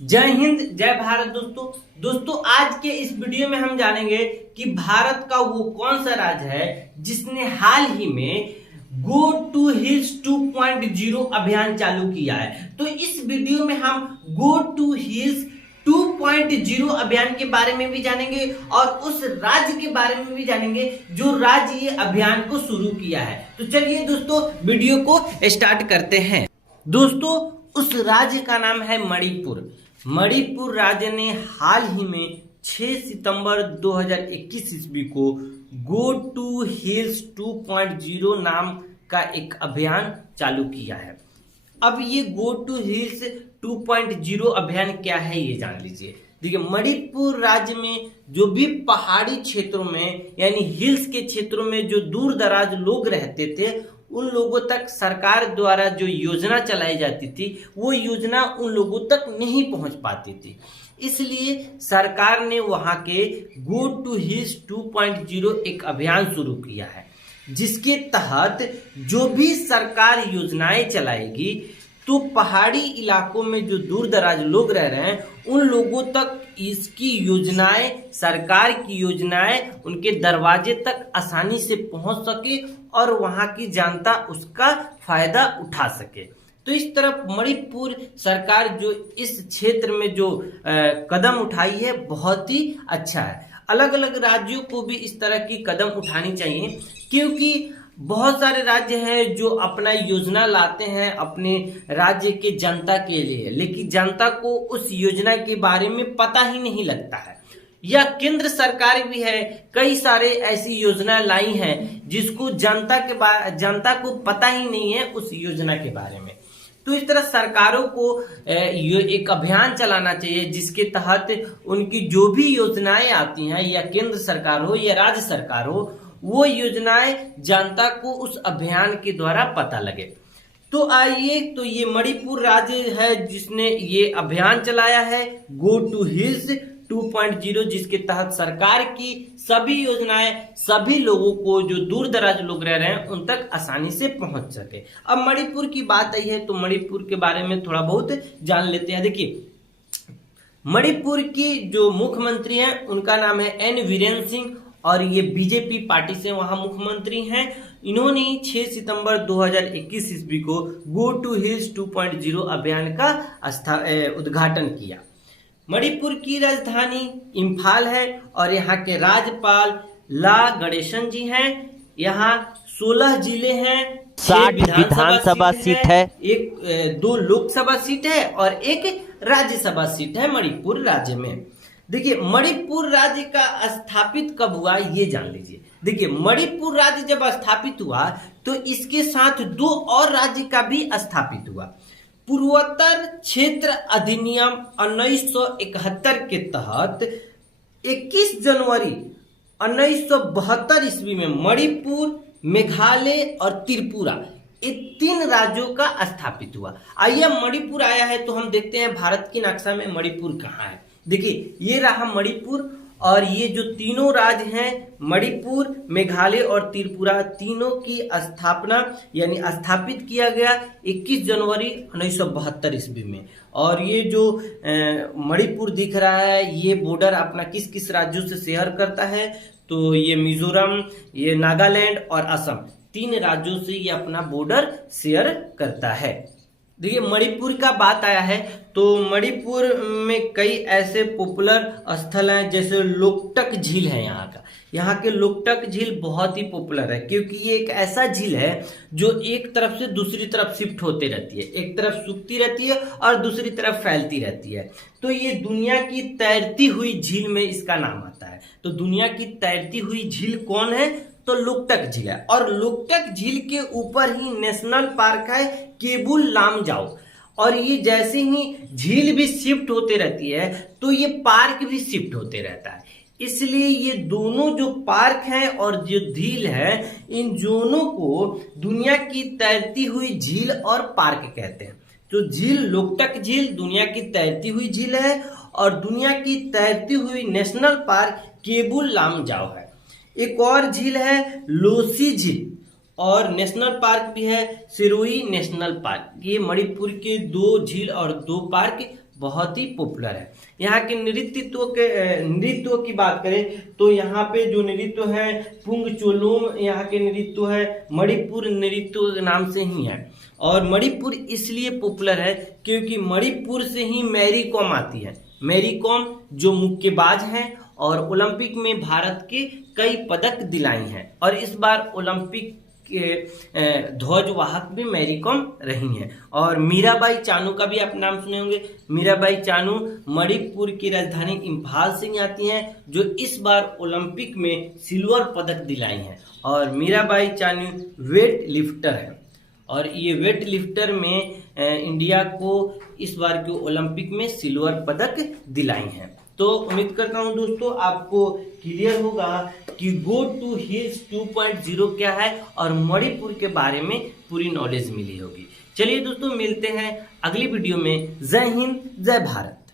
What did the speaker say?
जय हिंद जय भारत। दोस्तों आज के इस वीडियो में हम जानेंगे कि भारत का वो कौन सा राज्य है जिसने हाल ही में गो टू हिल्स 2.0 अभियान चालू किया है। तो इस वीडियो में हम गो टू हिल्स 2.0 अभियान के बारे में भी जानेंगे और उस राज्य के बारे में भी जानेंगे जो राज्य ये अभियान को शुरू किया है। तो चलिए दोस्तों वीडियो को स्टार्ट करते हैं। दोस्तों उस राज्य का नाम है मणिपुर। मणिपुर राज्य ने हाल ही में 6 सितंबर 2021 ईस्वी को गो टू हिल्स 2.0 नाम का एक अभियान चालू किया है। अब ये गो टू हिल्स 2.0 अभियान क्या है ये जान लीजिए। देखिए, मणिपुर राज्य में जो भी पहाड़ी क्षेत्रों में यानी हिल्स के क्षेत्रों में जो दूर दराज लोग रहते थे उन लोगों तक सरकार द्वारा जो योजना चलाई जाती थी वो योजना उन लोगों तक नहीं पहुंच पाती थी। इसलिए सरकार ने वहां के गो टू हिल्स 2.0 एक अभियान शुरू किया है, जिसके तहत जो भी सरकार योजनाएं चलाएगी तो पहाड़ी इलाकों में जो दूर दराज लोग रह रहे हैं उन लोगों तक इसकी योजनाएं, सरकार की योजनाएं उनके दरवाजे तक आसानी से पहुंच सके और वहां की जनता उसका फायदा उठा सके। तो इस तरफ मणिपुर सरकार जो इस क्षेत्र में जो कदम उठाई है बहुत ही अच्छा है। अलग अलग राज्यों को भी इस तरह की कदम उठानी चाहिए, क्योंकि बहुत सारे राज्य हैं जो अपना योजना लाते हैं अपने राज्य के जनता के लिए, लेकिन जनता को उस योजना के बारे में पता ही नहीं लगता है। या केंद्र सरकार भी है, कई सारे ऐसी योजना लाई हैं जिसको जनता को पता ही नहीं है उस योजना के बारे में। तो इस तरह सरकारों को एक अभियान चलाना चाहिए जिसके तहत उनकी जो भी योजनाएं आती हैं, या केंद्र सरकार हो या राज्य सरकार हो, वो योजनाएं जनता को उस अभियान के द्वारा पता लगे। तो आइए, तो ये मणिपुर राज्य है जिसने ये अभियान चलाया है गो टू हिल्स 2.0, जिसके तहत सरकार की सभी योजनाएं सभी लोगों को जो दूर दराज लोग रह रहे हैं उन तक आसानी से पहुंच सके। अब मणिपुर की बात आई है तो मणिपुर के बारे में थोड़ा बहुत जान लेते हैं। देखिए, मणिपुर की जो मुख्यमंत्री हैं उनका नाम है एन वीरेन सिंह और ये बीजेपी पार्टी से वहां मुख्यमंत्री हैं। इन्होंने 6 सितंबर 2021 ईस्वी को गो टू हिल्स 2.0 अभियान का उद्घाटन किया। मणिपुर की राजधानी इम्फाल है और यहाँ के राज्यपाल ला गणेशन जी हैं। यहाँ 16 जिले हैं, 60 विधानसभा सीट है, 2 लोकसभा सीट है और 1 राज्यसभा सीट है मणिपुर राज्य में। देखिए, मणिपुर राज्य का स्थापित कब हुआ ये जान लीजिए। देखिए, मणिपुर राज्य जब स्थापित हुआ तो इसके साथ 2 और राज्य का भी स्थापित हुआ। पूर्वोत्तर क्षेत्र अधिनियम 1971 के तहत 21 जनवरी 1972 ईस्वी में मणिपुर, मेघालय और त्रिपुरा ये 3 राज्यों का स्थापित हुआ। आइए, मणिपुर आया है तो हम देखते हैं भारत की नक्शा में मणिपुर कहाँ है। देखिए, ये रहा मणिपुर और ये जो तीनों राज्य हैं मणिपुर, मेघालय और त्रिपुरा, तीनों की स्थापना यानी स्थापित किया गया 21 जनवरी 1972 ईस्वी में। और ये जो मणिपुर दिख रहा है ये बॉर्डर अपना किस किस राज्यों से शेयर करता है, तो ये मिजोरम, ये नागालैंड और असम, 3 राज्यों से ये अपना बॉर्डर शेयर करता है। देखिए, मणिपुर का बात आया है तो मणिपुर में कई ऐसे पॉपुलर स्थल हैं, जैसे लोकटक झील है यहाँ का। यहाँ के लोकटक झील बहुत ही पॉपुलर है क्योंकि ये एक ऐसा झील है जो एक तरफ से दूसरी तरफ शिफ्ट होते रहती है, एक तरफ सूखती रहती है और दूसरी तरफ फैलती रहती है। तो ये दुनिया की तैरती हुई झील में इसका नाम आता है। तो दुनिया की तैरती हुई झील कौन है, तो लोकटक झील है। और लोकटक झील के ऊपर ही नेशनल पार्क है केबुल लामजाओ। और ये जैसे ही झील भी शिफ्ट होते रहती है तो ये पार्क भी शिफ्ट होते रहता है। इसलिए ये दोनों जो पार्क हैं और जो झील है, इन दोनों को दुनिया की तैरती हुई झील और पार्क कहते हैं। तो झील लोकटक झील दुनिया की तैरती हुई झील है और दुनिया की तैरती हुई नेशनल पार्क केबुल लामजाओ है। एक और झील है लोसी झील और नेशनल पार्क भी है सिरोही नेशनल पार्क। ये मणिपुर के 2 झील और 2 पार्क बहुत ही पॉपुलर है। यहाँ के नृत्यों की बात करें तो यहाँ पे जो नृत्य है पुंग चोलोम यहाँ के नृत्य है, मणिपुर नृत्य के नाम से ही है। और मणिपुर इसलिए पॉपुलर है क्योंकि मणिपुर से ही मैरी कॉम आती है। मैरी कॉम जो मुक्केबाज हैं और ओलंपिक में भारत के कई पदक दिलाई हैं, और इस बार ओलंपिक के ध्वजवाहक भी मैरी कॉम रही हैं। और मीराबाई चानू का भी आप नाम सुने होंगे। मीराबाई चानू मणिपुर की राजधानी इम्फाल से ही आती हैं, जो इस बार ओलंपिक में सिल्वर पदक दिलाई हैं। और मीराबाई चानू वेट लिफ्टर है, और ये वेट लिफ्टर में इंडिया को इस बार के ओलंपिक में सिल्वर पदक दिलाई हैं। तो उम्मीद करता हूं दोस्तों आपको क्लियर होगा कि गो टू हिल्स 2.0 क्या है और मणिपुर के बारे में पूरी नॉलेज मिली होगी। चलिए दोस्तों, मिलते हैं अगली वीडियो में। जय हिंद, जय भारत।